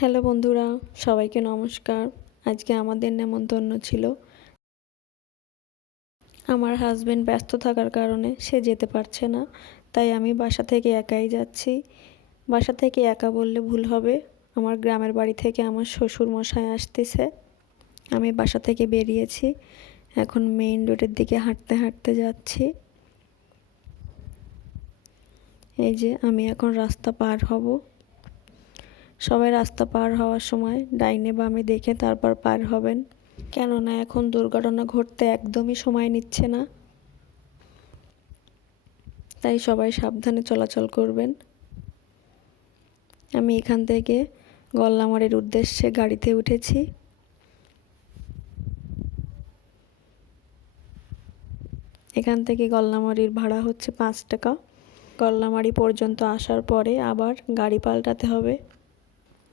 Hello বন্ধুরা, সবাইকে নমস্কার। আজকে আমাদের নেমন্তন্ন ছিল। আমার হাজবেন্ড ব্যস্ত থাকার কারণে সে যেতে পারছে না, তাই আমি বাসা থেকে একাই যাচ্ছি। বাসা থেকে একা বললে ভুল হবে, আমার গ্রামের বাড়ি থেকে আমার শ্বশুর মশাই আসতেছে। আমি বাসা থেকে বেরিয়েছি, এখন মেইন রোডের দিকে হাঁটতে হাঁটতে যাচ্ছি। এই যে আমি এখন রাস্তা পার হব। সবাই রাস্তা পার হওয়ার সময় ডাইনে বামে দেখে তারপর পার হবেন, কেননা এখন দুর্ঘটনা ঘটতে একদমই সময় নিচ্ছে না, তাই সবাই সাবধানে চলাচল করবেন। আমি এখান থেকে গল্লামারীর উদ্দেশ্যে গাড়িতে উঠেছি। এখান থেকে গল্লামারীর ভাড়া হচ্ছে 5 টাকা। গল্লামারী পর্যন্ত আসার পরে আবার গাড়ি পাল্টাতে হবে।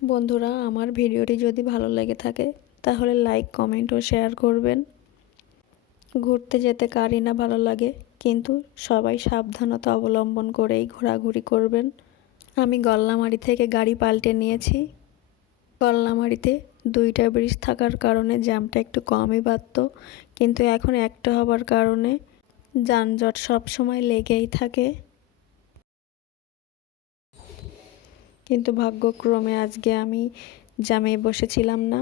বন্ধুরা, আমার ভিডিওটি যদি ভালো লেগে থাকে তাহলে লাইক, কমেন্ট ও শেয়ার করবেন। ঘুরতে যেতে কারই না ভালো লাগে, কিন্তু সবাই সাবধানতা অবলম্বন করেই ঘোরাঘুরি করবেন। আমি গল্লামারী থেকে গাড়ি পাল্টে নিয়েছি। গল্লামারীতে 2টা ব্রিজ থাকার কারণে জ্যামটা একটু কমই বাড়ত, কিন্তু এখন একটা হবার কারণে যানজট সব সময় লেগেই থাকে। কিন্তু ভাগ্যক্রমে আজকে আমি জ্যামে বসেছিলাম না,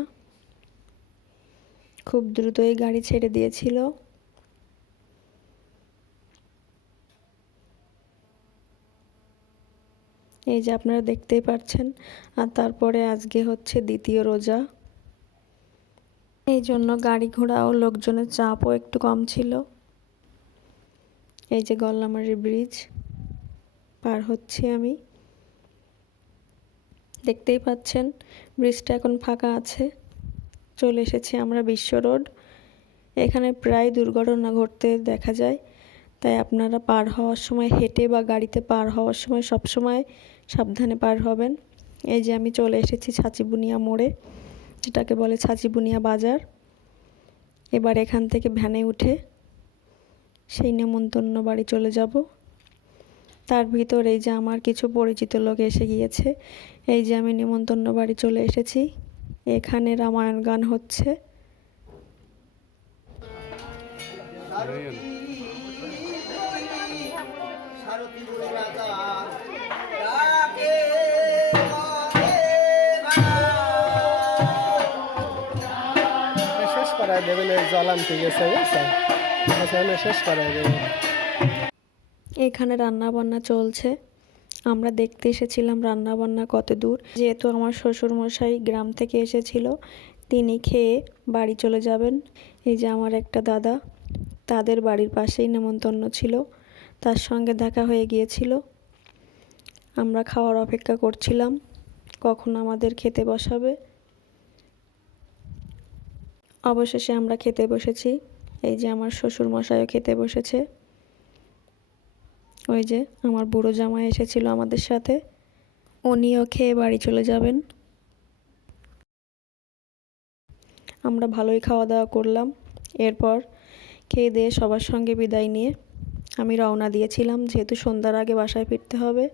খুব দ্রুতই গাড়ি ছেড়ে দিয়েছিল। এই যে আপনারা দেখতেই পাচ্ছেন। আর তারপরে আজকে হচ্ছে দ্বিতীয় রোজা, এই জন্য গাড়ি ঘোড়া ও লোকজনের চাপও একটু কম ছিল। এই যে গল্লামারী ব্রিজ পার হচ্ছি আমি, দেখতেই পাচ্ছেন ব্রিজটা এখন ফাঁকা আছে। চলে এসেছি আমরা বিশ্ব রোড। এখানে প্রায় দুর্ঘটনা ঘটতে দেখা যায়, তাই আপনারা পার হওয়ার সময় হেঁটে বা গাড়িতে পার হওয়ার সময় সব সময় সাবধানে পার হবেন। এই যে আমি চলে এসেছি ছাচিবুনিয়া মোড়ে, যেটাকে বলে ছাচিবুনিয়া বাজার। এবার এখান থেকে ভ্যানে উঠে সেই নেমন্তন্ন বাড়ি চলে যাব। তার ভিতর এই যে আমার কিছু পরিচিত লোক এসে গিয়েছে। এই যে আমি নেমন্তন্ন বাড়ি চলে এসেছি। এখানে রামায়ণ গান হচ্ছে। শেষ করায় দেবেন, জ্বালান ঠিক আছে, শেষ করায় দেবেন। এখানে রান্না বান্না চলছে। আমরা দেখতে এসেছিলাম রান্না বান্না কত দূর। যেহেতু আমার শ্বশুর মশাই গ্রাম থেকে এসেছিল, তিনি খেয়ে বাড়ি চলে যাবেন। এই যে আমার একটা দাদা, তাদের বাড়ির পাশেই নেমন্তন্ন ছিল, তার সঙ্গে দেখা হয়ে গিয়েছিল। আমরা খাওয়ার অপেক্ষা করছিলাম কখন আমাদের খেতে বসাবে। অবশেষে আমরা খেতে বসেছি। এই যে আমার শ্বশুর মশাইও খেতে বসেছে। ওই যে আমার বুড়ো জামাই এসেছিল আমাদের সাথে, উনিও খেয়ে বাড়ি চলে যাবেন। আমরা ভালোই খাওয়া দাওয়া করলাম। এরপর খেয়ে দিয়ে সবার সঙ্গে বিদায় নিয়ে আমি রওনা দিয়েছিলাম, যেহেতু সন্ধ্যার আগে বাসায় ফিরতে হবে,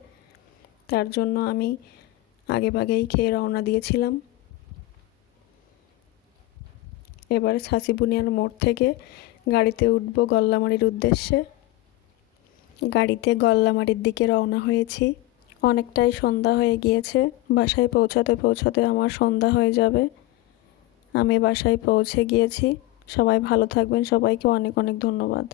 তার জন্য আমি আগেভাগেই খেয়ে রওনা দিয়েছিলাম। এবারে ছাচিবুনিয়ার মোড় থেকে গাড়িতে উঠব গল্লামারীর উদ্দেশ্যে। গাড়িতে গল্লামারীর দিকে রওনা হয়েছি। অনেকটাই সন্ধ্যা হয়ে গিয়েছে, বাসায় পৌঁছাতে পৌঁছাতে আমার সন্ধ্যা হয়ে যাবে। আমি বাসায় পৌঁছে গিয়েছি। সবাই ভালো থাকবেন, সবাইকে অনেক অনেক ধন্যবাদ।